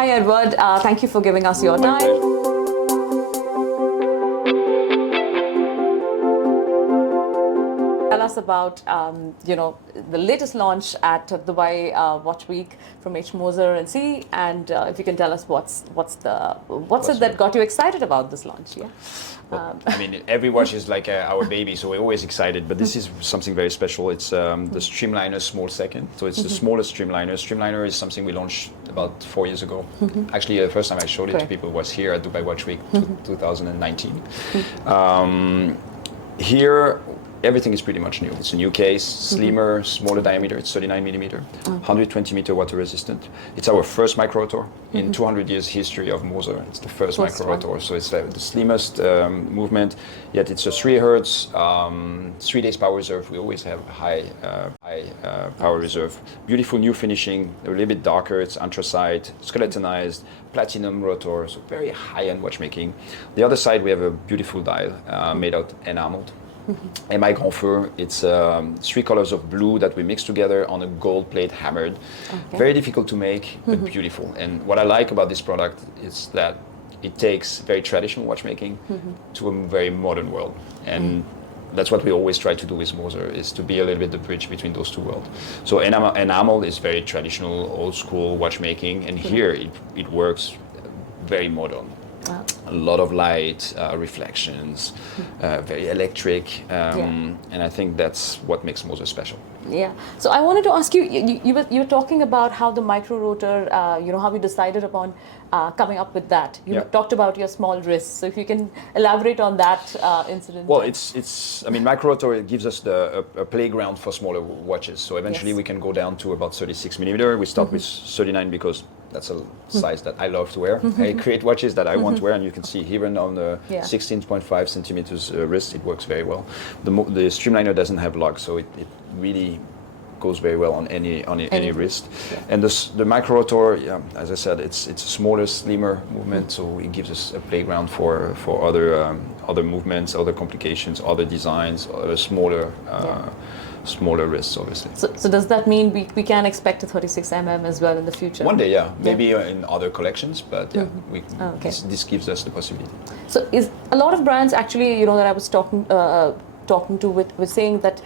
Hi Edward, thank you for giving us your time. Tell us about the latest launch at Dubai Watch Week from Moser Cie, and if you can tell us what's it that got you excited about this launch? Yeah. Well, I mean, every watch is like our baby, so we're always excited. But this is something very special. It's the Streamliner Small Second. So it's the smallest Streamliner. Streamliner is something we launched about 4 years ago. Actually, the first time I showed it to people was here at Dubai Watch Week 2019. Here, everything is pretty much new. It's a new case, slimmer, smaller diameter. It's 39 millimeter, 120 meter water resistant. It's our first micro rotor in 200 years history of Moser. It's the first micro rotor, so it's the slimmest movement. Yet it's a 3 hertz, 3 days power reserve. We always have high power reserve. Beautiful new finishing, a little bit darker. It's anthracite, skeletonized, platinum rotor, so very high-end watchmaking. The other side we have a beautiful dial made out enameled. And my Grand Feu, it's 3 colors of blue that we mix together on a gold plate hammered. Okay. Very difficult to make, but beautiful. And what I like about this product is that it takes very traditional watchmaking to a very modern world. And that's what we always try to do with Moser, is to be a little bit the bridge between those two worlds. So enamel is very traditional, old school watchmaking, and here it works very modern. Wow. A lot of light, reflections, very electric, and I think that's what makes Moser special. Yeah. So I wanted to ask you, you were talking about how the micro rotor, how we decided upon coming up with that. You talked about your small wrists. So if you can elaborate on that incident. Well, I mean, micro rotor, it gives us a playground for smaller watches. So eventually we can go down to about 36 millimeter. We start with 39 because that's a size that I love to wear. I create watches that I want to wear, and you can see here on the 16.5 centimeters wrist, it works very well. The Streamliner doesn't have lug, so it really goes very well on any wrist. Yeah. And the micro rotor, as I said, it's a smaller, slimmer movement, so it gives us a playground for other movements, other complications, other designs, smaller wrists, obviously. So does that mean we can expect a 36 mm as well in the future? One day, maybe in other collections, but this gives us the possibility. So is a lot of brands actually, that I was talking to with saying that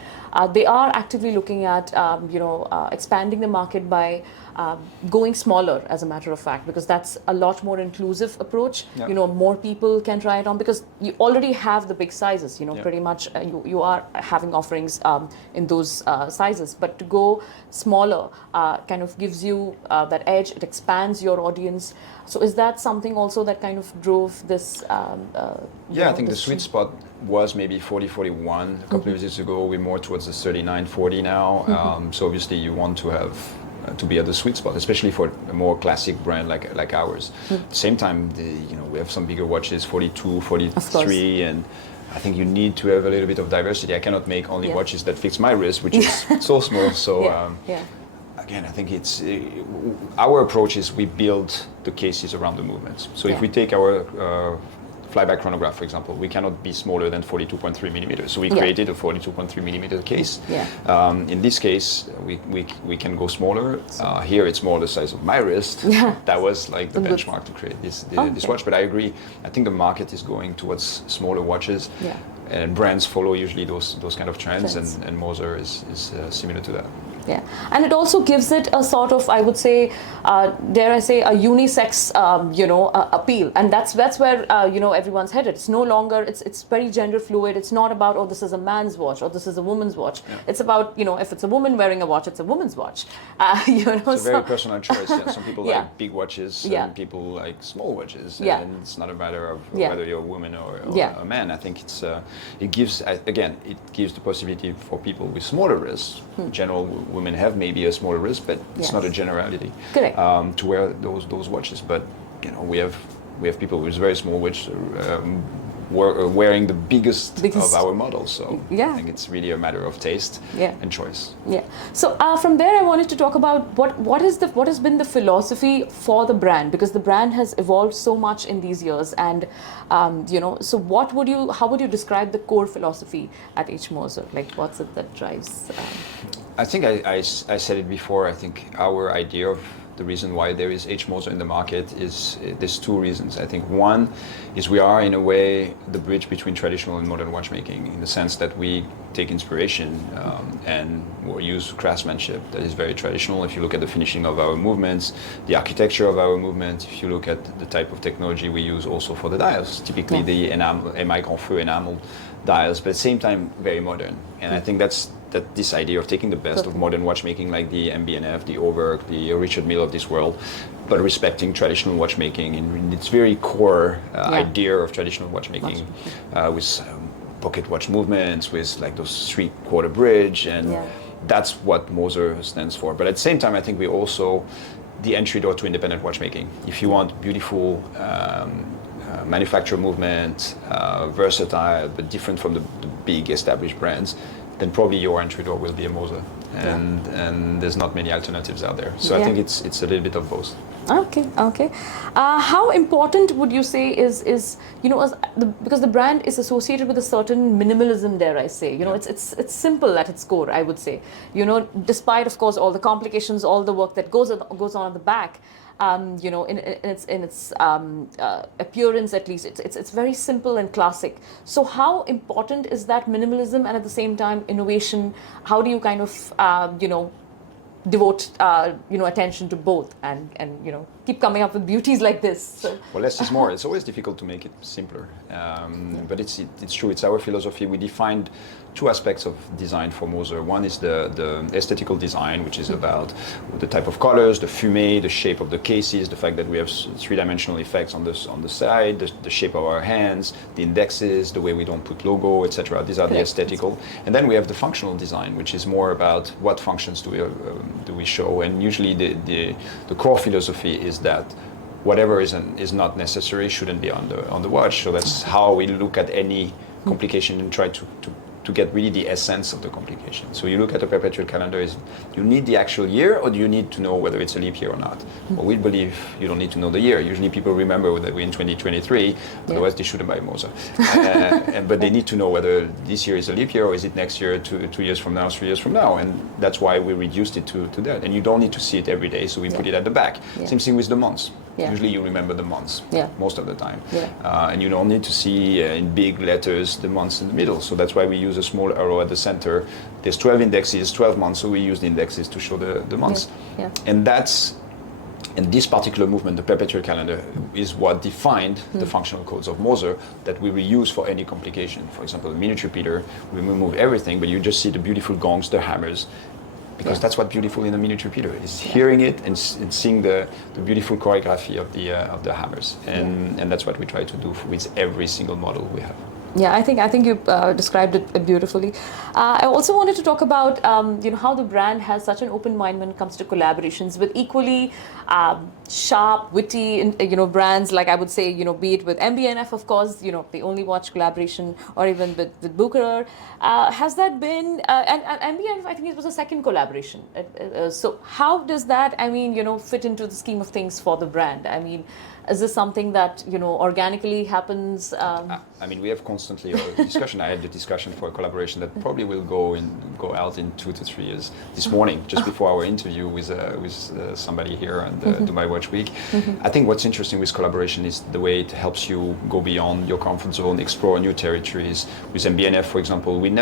they are actively looking at expanding the market by going smaller, as a matter of fact, because that's a lot more inclusive approach. More people can try it on, because you already have the big sizes. Pretty much you are having offerings in those sizes, but to go smaller kind of gives you that edge. It expands your audience. So is that something also that kind of drove this? I think the sweet spot was maybe 40-41 a couple of years ago. We're more towards the 39-40 now. So obviously you want to have to be at the sweet spot, especially for a more classic brand like ours. At the same time, we have some bigger watches, 42, 43, and I think you need to have a little bit of diversity. I cannot make only watches that fits my wrist, which is so small. So again, I think it's our approach is we build the cases around the movements. So if we take our flyback chronograph, for example, we cannot be smaller than 42.3 millimeters. So we created a 42.3 millimeter case. In this case, we can go smaller. Here it's more the size of my wrist. That was like the benchmark to create this watch. But I agree. I think the market is going towards smaller watches. And brands follow usually those kind of trends. And Moser is similar to that. Yeah, and it also gives it a sort of, I would say, dare I say, a unisex, appeal, and that's where everyone's headed. It's no longer, it's very gender fluid. It's not about, oh, this is a man's watch or this is a woman's watch. It's about, if it's a woman wearing a watch, it's a woman's watch. It's a very personal choice. Some people like big watches, and people like small watches, and it's not a matter of whether you're a woman or a man. I think it gives the possibility for people with smaller wrists. General women have maybe a smaller wrist, but it's not a generality. Correct. To wear those watches. But we have people with very small watches wearing the biggest of our models. So I think it's really a matter of taste and choice. Yeah. So from there, I wanted to talk about what has been the philosophy for the brand, because the brand has evolved so much in these years, and so how would you describe the core philosophy at Moser? Like, what's it that drives? I think I said it before. I think our idea of the reason why there is H Moser in the market is there's two reasons. I think one is we are in a way the bridge between traditional and modern watchmaking, in the sense that we take inspiration and we use craftsmanship that is very traditional. If you look at the finishing of our movements, the architecture of our movements, if you look at the type of technology we use also for the dials, typically the enamel, émail grand feu enamel dials, but at the same time very modern. And I think that this idea of taking the best of modern watchmaking, like the MB&F, the Oberk, the Richard Mille of this world, but respecting traditional watchmaking in its very core idea of traditional watchmaking, with pocket watch movements, with like those 3/4 bridge, and that's what Moser stands for. But at the same time, I think we also the entry door to independent watchmaking. If you want beautiful manufacturer movement, versatile but different from the big established brands, then probably your entry door will be a Moser, and there's not many alternatives out there. So I think it's a little bit of both. Okay. How important would you say is because the brand is associated with a certain minimalism, dare I say? It's simple at its core, I would say. Despite of course all the complications, all the work that goes on at the back. In its appearance, at least, it's very simple and classic. So how important is that minimalism and at the same time innovation? How do you kind of devote attention to both and keep coming up with beauties like this? So. Well, less is more. It's always difficult to make it simpler, but it's true. It's our philosophy. We defined two aspects of design for Moser. One is the aesthetical design, which is about the type of colors, the fumé, the shape of the cases, the fact that we have three-dimensional effects on the side, the shape of our hands, the indexes, the way we don't put logo, etc. These are the aesthetical. And then we have the functional design, which is more about what functions do we show. And usually the core philosophy is that whatever is not necessary shouldn't be on the watch. So that's how we look at any complication and try to get really the essence of the complication. So you look at a perpetual calendar, is you need the actual year, or do you need to know whether it's a leap year or not? Well, we believe you don't need to know the year. Usually people remember that we're in 2023, otherwise they shouldn't buy Moser. But they need to know whether this year is a leap year, or is it next year, 2 years from now, 3 years from now. And that's why we reduced it to that. And you don't need to see it every day, so we put it at the back. Same thing with the months. Usually you remember the months most of the time. And you don't need to see in big letters the months in the middle. So that's why we use a small arrow at the center. There's 12 indexes, 12 months, so we use the indexes to show the months. And this particular movement, the perpetual calendar, is what defined the functional codes of Moser that we reuse for any complication. For example, the miniature repeater, we remove everything, but you just see the beautiful gongs, the hammers, because that's what's beautiful in a miniature repeater, is hearing it and seeing the beautiful choreography of the hammers, and that's what we try to do with every single model we have. Yeah, I think you described it beautifully. I also wanted to talk about how the brand has such an open mind when it comes to collaborations with equally sharp, witty, brands, like I would say, be it with MB&F, of course, the only watch collaboration, or even with Bucherer. Has that been, and MB&F, I think it was a second collaboration. So how does that, fit into the scheme of things for the brand? Is this something that organically happens? We have constantly a discussion. I had the discussion for a collaboration that probably will go out in 2 to 3 years. This morning, just before our interview with somebody here and Dubai Watch Week, I think what's interesting with collaboration is the way it helps you go beyond your comfort zone, explore new territories. With MB&F, for example, with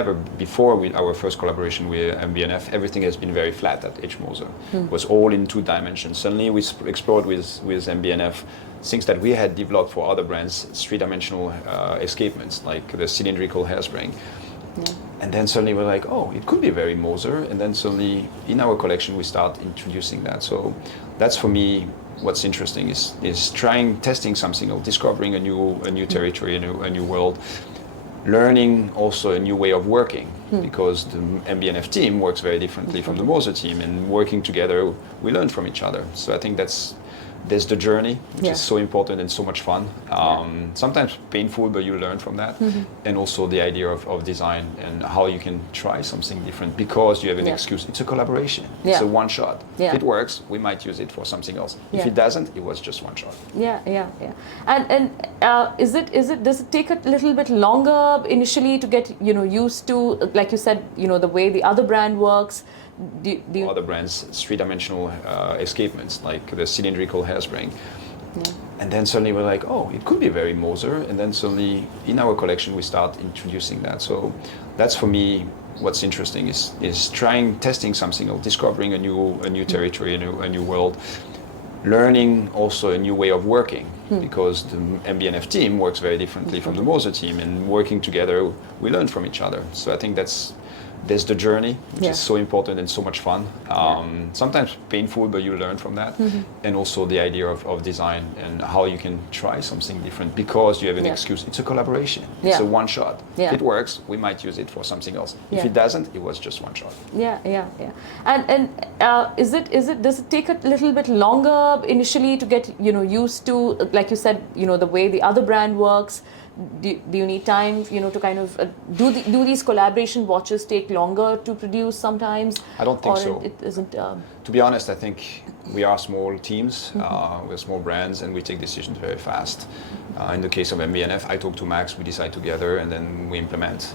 our first collaboration with MB&F, everything has been very flat at H Moser. It was all in 2 dimensions. Suddenly we explored with MB&F things that we had developed for other brands, 3-dimensional escapements, like the cylindrical hairspring. And then suddenly we're like, oh, it could be very Moser. And then suddenly in our collection we start introducing that. So that's for me what's interesting is testing something or discovering a new territory, a new world, learning also a new way of working, because the MB&F team works very differently from the Moser team, and working together we learn from each other. So I think there's the journey, which is so important and so much fun. Sometimes painful, but you learn from that. And also the idea of design and how you can try something different because you have an excuse. It's a collaboration. It's a one shot. If it works, we might use it for something else. If it doesn't, it was just one shot. And does it take a little bit longer initially to get used to, like you said, the way the other brand works, do you, other brands, three-dimensional escapements, like the cylindrical hairspring. yeah. And then suddenly we're like, oh, it could be very Moser. And then suddenly in our collection, we start introducing that. So that's for me, what's interesting is testing something or discovering a new territory, a new world, learning also a new way of working, because the MB&F team works very differently from the Moser team, and working together, we learn from each other. So I think there's the journey, which is so important and so much fun. Sometimes painful, but you learn from that. And also the idea of design and how you can try something different because you have an excuse. It's a collaboration. It's a one shot. If it works, we might use it for something else. If it doesn't, it was just one shot. Yeah. And does it take a little bit longer initially to get used to, like you said, the way the other brand works? Do you need time, to kind of do these collaboration watches take longer to produce sometimes? I don't think so. It isn't. To be honest, I think we are small teams, we're small brands, and we take decisions very fast. In the case of MB&F, I talk to Max, we decide together, and then we implement.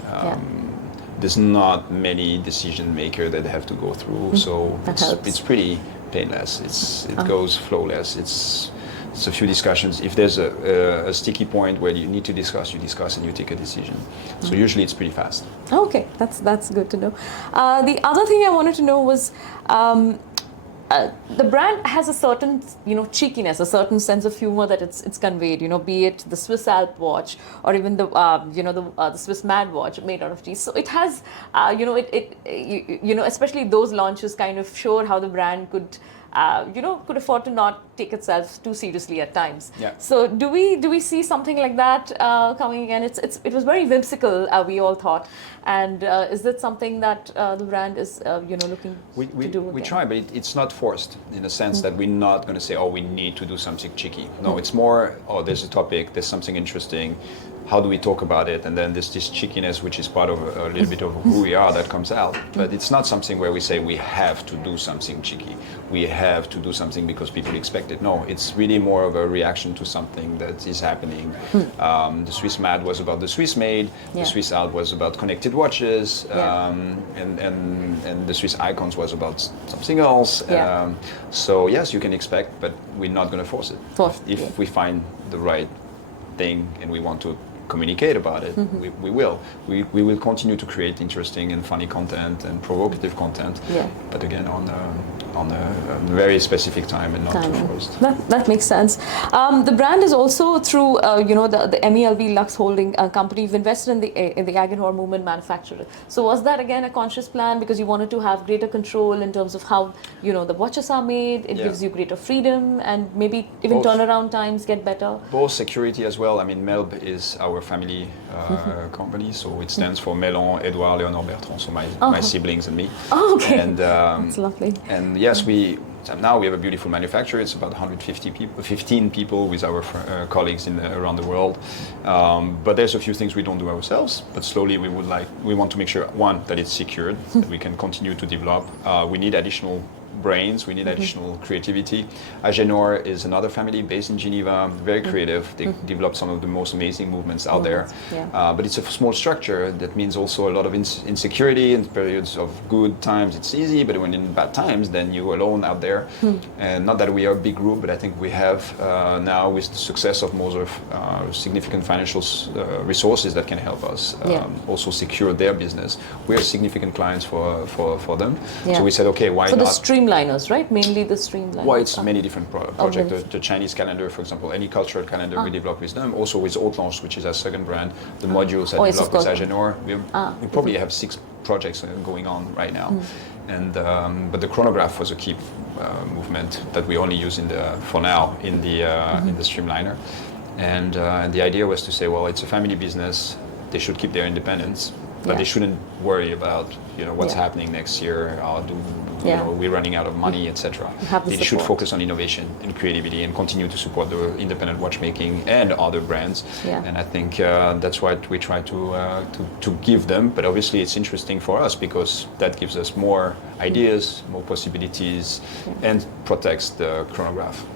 There's not many decision makers that have to go through, so it's pretty painless. It goes flawless. It's a few discussions. If there's a sticky point where you need to discuss, you discuss and you take a decision. So usually it's pretty fast. Okay, that's good to know. The other thing I wanted to know was the brand has a certain cheekiness, a certain sense of humor that it's conveyed. Be it the Swiss Alp watch or even the Swiss Mad watch made out of cheese. So it has especially those launches kind of showed how the brand could afford to not take itself too seriously at times. Yeah. So do we see something like that coming again? It was very whimsical, we all thought. And is that something that the brand is looking to do again? We try, but it's not forced in the sense that we're not going to say, oh, we need to do something cheeky. No, it's more, oh, there's a topic, there's something interesting. How do we talk about it? And then there's this cheekiness, which is part of a little bit of who we are, that comes out. But it's not something where we say we have to do something cheeky. We have to do something because people expect it. No, it's really more of a reaction to something that is happening. The Swiss Mad was about the Swiss made. The Swiss Alp was about connected watches. And the Swiss Icons was about something else. So yes, you can expect, but we're not going to force it. If we find the right thing and we want to communicate about it, we will. We will continue to create interesting and funny content and provocative content, but again on a very specific time and not too forced. That makes sense. The brand is also through the Meylan Lux Holding company. You've invested in the Agenhor movement manufacturer. So was that again a conscious plan because you wanted to have greater control in terms of how the watches are made? It gives you greater freedom and maybe even turnaround times get better. Both security as well. I mean, MELB is our family company, so it stands for Meylan, Edouard, Léonard, Bertrand, so my siblings and me. Oh, okay. And that's lovely. And yes, now we have a beautiful manufacturer. It's about 150 people, 15 people with our colleagues around the world. But there's a few things we don't do ourselves. But slowly we want to make sure, one, that it's secured, that we can continue to develop. We need additional brains, we need additional creativity. Agenhor is another family based in Geneva, very creative. They developed some of the most amazing movements out there. But it's a small structure. That means also a lot of insecurity. In periods of good times, it's easy, but when in bad times, then you're alone out there. And not that we are a big group, but I think we have now, with the success of Moser, significant financial resources that can help us also secure their business. We are significant clients for them. So we said, okay, why not? Streamliners, right? Mainly the Streamliners. Well, it's many different projects. The Chinese calendar, for example, any cultural calendar we develop with them. Also with Haute-Lange, which is our second brand, the modules that develop with Agenhor. We probably have 6 projects going on right now. And but the chronograph was a key movement that we only use for now in the Streamliner. And the idea was to say, well, it's a family business. They should keep their independence, but they shouldn't worry about what's happening next year. We're running out of money, etc. They should focus on innovation and creativity and continue to support the independent watchmaking and other brands. And I think that's what we try to give them. But obviously, it's interesting for us because that gives us more ideas, more possibilities, and protects the chronograph.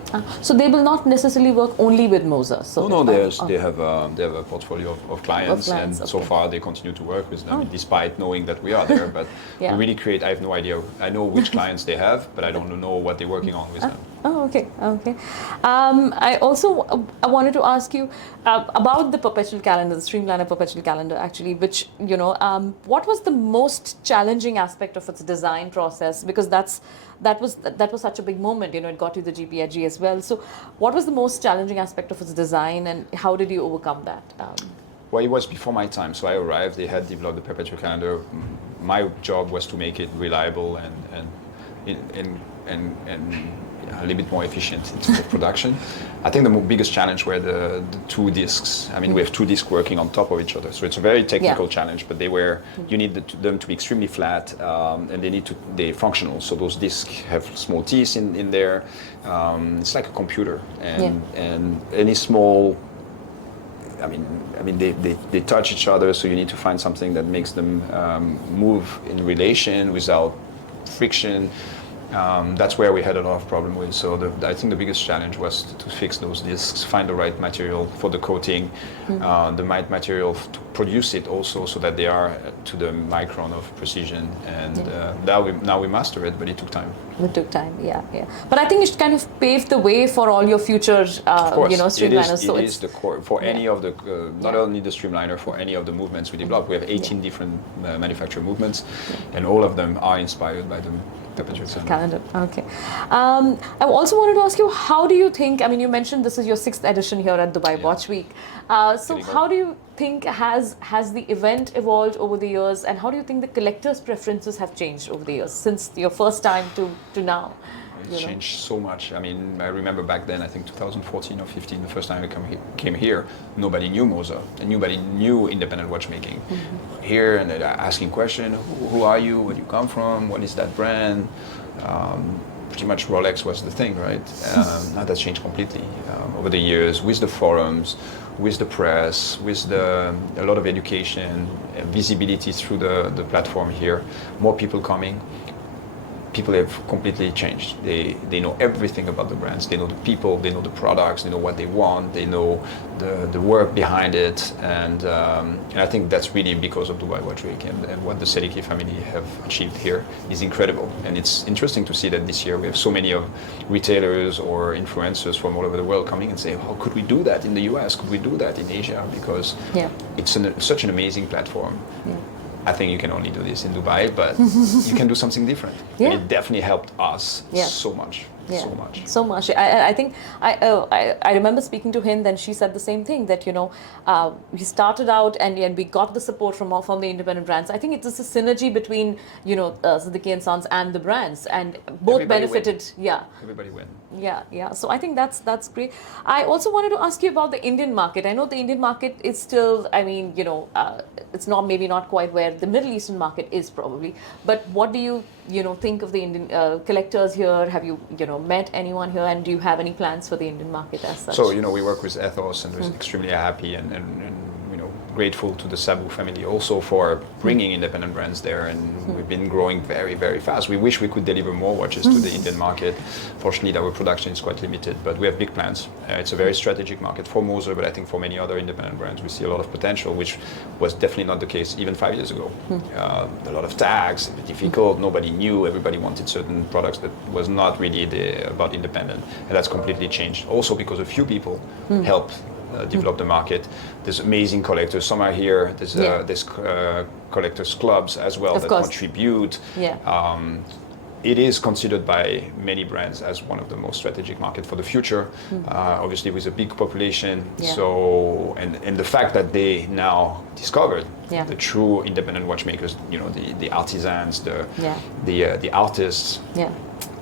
So they will not necessarily work only with Moser. So No, they have a portfolio of clients, and so far they continue to work with them, despite knowing that we are there. But we really create. I have no idea. I know which clients they have, but I don't know what they're working on with them. Oh, okay. I wanted to ask you about the Perpetual Calendar, the Streamliner Perpetual Calendar, actually, which, what was the most challenging aspect of its design process? Because that was such a big moment, it got you the GP Edgy as well. So what was the most challenging aspect of its design, and how did you overcome that? Well, it was before my time. So I arrived, they had developed the Perpetual Calendar. My job was to make it reliable and a little bit more efficient in terms of production. I think the biggest challenge were the two discs. I mean, we have two discs working on top of each other, so it's a very technical challenge. But you need them to be extremely flat, and they're functional. So those discs have small teeth in there. It's like a computer, and any small. I mean, they touch each other, so you need to find something that makes them move in relation without friction. That's where we had a lot of problem with. So I think the biggest challenge was to fix those discs, find the right material for the coating, the right material to produce it also, so that they are to the micron of precision. And now we master it, but it took time. It took time, yeah. But I think it kind of paved the way for all your future, streamliners. It is the core for any of the, not only the Streamliner, for any of the movements we develop. We have 18 different manufacturer movements, and all of them are inspired by the Perpetual Calendar. Okay. I also wanted to ask you, how do you think, you mentioned this is your 6th edition here at Dubai Watch Week. So how do you think has the event evolved over the years, and how do you think the collectors' preferences have changed over the years since your first time to now? It's changed so much. I mean, I remember back then, I think 2014 or 15, the first time I came here, nobody knew Moser, and nobody knew independent watchmaking. Here, and they're asking questions, who are you, where do you come from, what is that brand? Pretty much Rolex was the thing, right? Now that's changed completely over the years, with the forums, with the press, with a lot of education, visibility through the platform here, more people coming. People have completely changed. They know everything about the brands. They know the people, they know the products, they know what they want, they know the work behind it, and I think that's really because of Dubai Watch Week, and what the Sediki family have achieved here is incredible. And it's interesting to see that this year we have so many of retailers or influencers from all over the world coming and saying, how could we do that in the US? Could we do that in Asia? Because it's such an amazing platform. I think you can only do this in Dubai, but you can do something different. And it definitely helped us so much. So much. I think I remember speaking to him. Then she said the same thing, that we started out and we got the support from the independent brands. I think it's just a synergy between Siddiqui and Sons and the brands, and both benefited. Everybody win. So I think that's great. I also wanted to ask you about the Indian market. I know the Indian market is still, it's not quite where the Middle Eastern market is probably. But what do you think of the Indian collectors here? Have you met anyone here, and do you have any plans for the Indian market as such? So we work with Ethos, and we're extremely happy and grateful to the Sabu family also for bringing independent brands there, and we've been growing very, very fast. We wish we could deliver more watches to the Indian market. Fortunately, our production is quite limited, but we have big plans. It's a very strategic market for Moser, but I think for many other independent brands, we see a lot of potential, which was definitely not the case even 5 years ago. A lot of tags, difficult, nobody knew, everybody wanted certain products that was not really about independent, and that's completely changed. Also because a few people helped develop the market. There's amazing collectors. Some are here. There's collectors clubs as well that contribute. It is considered by many brands as one of the most strategic market for the future. Obviously, with a big population. So and the fact that they now discovered the true independent watchmakers, the artisans, the artists.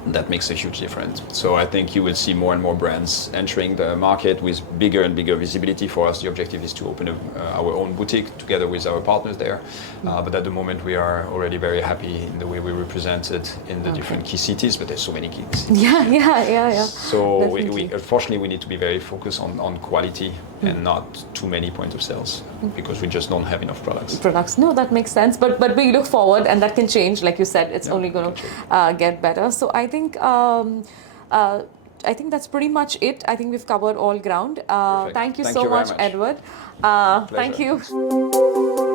That makes a huge difference. So I think you will see more and more brands entering the market with bigger and bigger visibility. For us, the objective is to open our own boutique together with our partners there. But at the moment, we are already very happy in the way we represented in the different key cities. But there's so many key cities. So unfortunately, we need to be very focused on quality and not too many point of sales, because we just don't have enough products. No, that makes sense. But we look forward, and that can change. Like you said, it's only going to get better. So I think I think that's pretty much it. I think we've covered all ground. Perfect. Thank you Thank so you very much, much. Edward. Thank Pleasure. you.